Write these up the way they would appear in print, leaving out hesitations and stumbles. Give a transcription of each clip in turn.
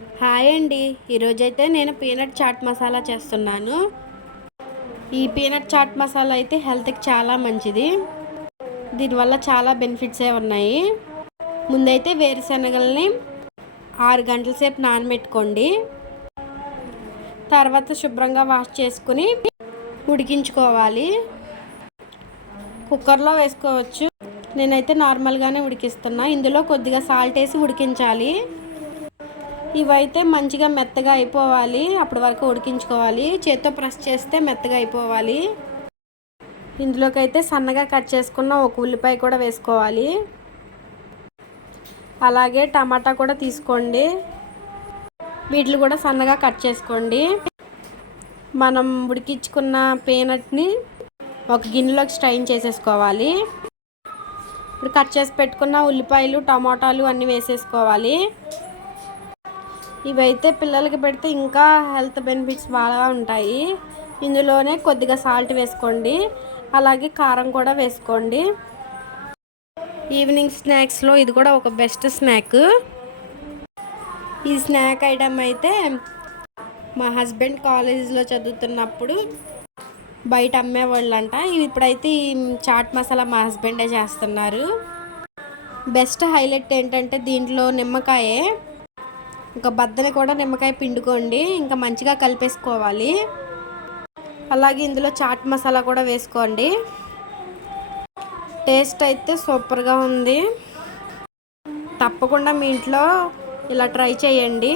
Hi అండి. ఈరోజైతే నేను పీనట్ చాట్ మసాలా చేస్తున్నాను. ఈ పీనట్ చాట్ మసాలా అయితే హెల్త్కి చాలా మంచిది. దీనివల్ల చాలా బెనిఫిట్సే ఉన్నాయి. ముందైతే వేరుశనగల్ని 6 గంటల సేపు నానబెట్టుకోండి. తర్వాత శుభ్రంగా వాష్ చేసుకుని ఉడికించుకోవాలి. కుక్కర్లో వేసుకోవచ్చు. నేనైతే నార్మల్గానే ఉడికిస్తున్నా. ఇందులో కొద్దిగా సాల్ట్ వేసి ఉడికించాలి. ఇవైతే మంచిగా మెత్తగా అయిపోవాలి. అప్పటి వరకు ఉడికించుకోవాలి. చేత్తో ప్రెస్ చేస్తే మెత్తగా అయిపోవాలి. ఇందులోకైతే సన్నగా కట్ చేసుకున్న ఒక ఉల్లిపాయ కూడా వేసుకోవాలి. అలాగే టమాటా కూడా తీసుకోండి. వీటిని కూడా సన్నగా కట్ చేసుకోండి. మనం ఉడికించుకున్న పీనట్ని ఒక గిన్నెలోకి స్ట్రైన్ చేసేసుకోవాలి. ఇప్పుడు కట్ చేసి పెట్టుకున్న ఉల్లిపాయలు, టమాటాలు అన్నీ వేసేసుకోవాలి. ఇవైతే పిల్లలకి పెడితే ఇంకా హెల్త్ బెనిఫిట్స్ బాగా ఉంటాయి. ఇందులోనే కొద్దిగా సాల్ట్ వేసుకోండి. అలాగే కారం కూడా వేసుకోండి. ఈవినింగ్ స్నాక్స్లో ఇది కూడా ఒక బెస్ట్ స్నాక్. ఈ స్నాక్ ఐటమ్ అయితే మా హస్బెండ్ కాలేజీలో చదువుతున్నప్పుడు బయట అమ్మేవాళ్ళంట. ఇప్పుడైతే ఈ చాట్ మసాలా మా హస్బెండే చేస్తున్నారు. బెస్ట్ హైలైట్ ఏంటంటే దీంట్లో నిమ్మకాయే. ఒక బద్దని కూడా నిమ్మకాయ పిండుకోండి. ఇంకా మంచిగా కలిపేసుకోవాలి. అలాగే ఇందులో చాట్ మసాలా కూడా వేసుకోండి. టేస్ట్ అయితే సూపర్గా ఉంది. తప్పకుండా మీ ఇంట్లో ఇలా ట్రై చేయండి.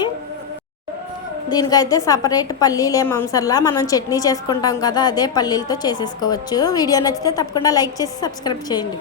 దీనికైతే సపరేట్ పల్లీలు ఏం అవసరంలా. మనం చట్నీ చేసుకుంటాం కదా, అదే పల్లీలతో చేసేసుకోవచ్చు. వీడియో నచ్చితే తప్పకుండా లైక్ చేసి సబ్స్క్రైబ్ చేయండి.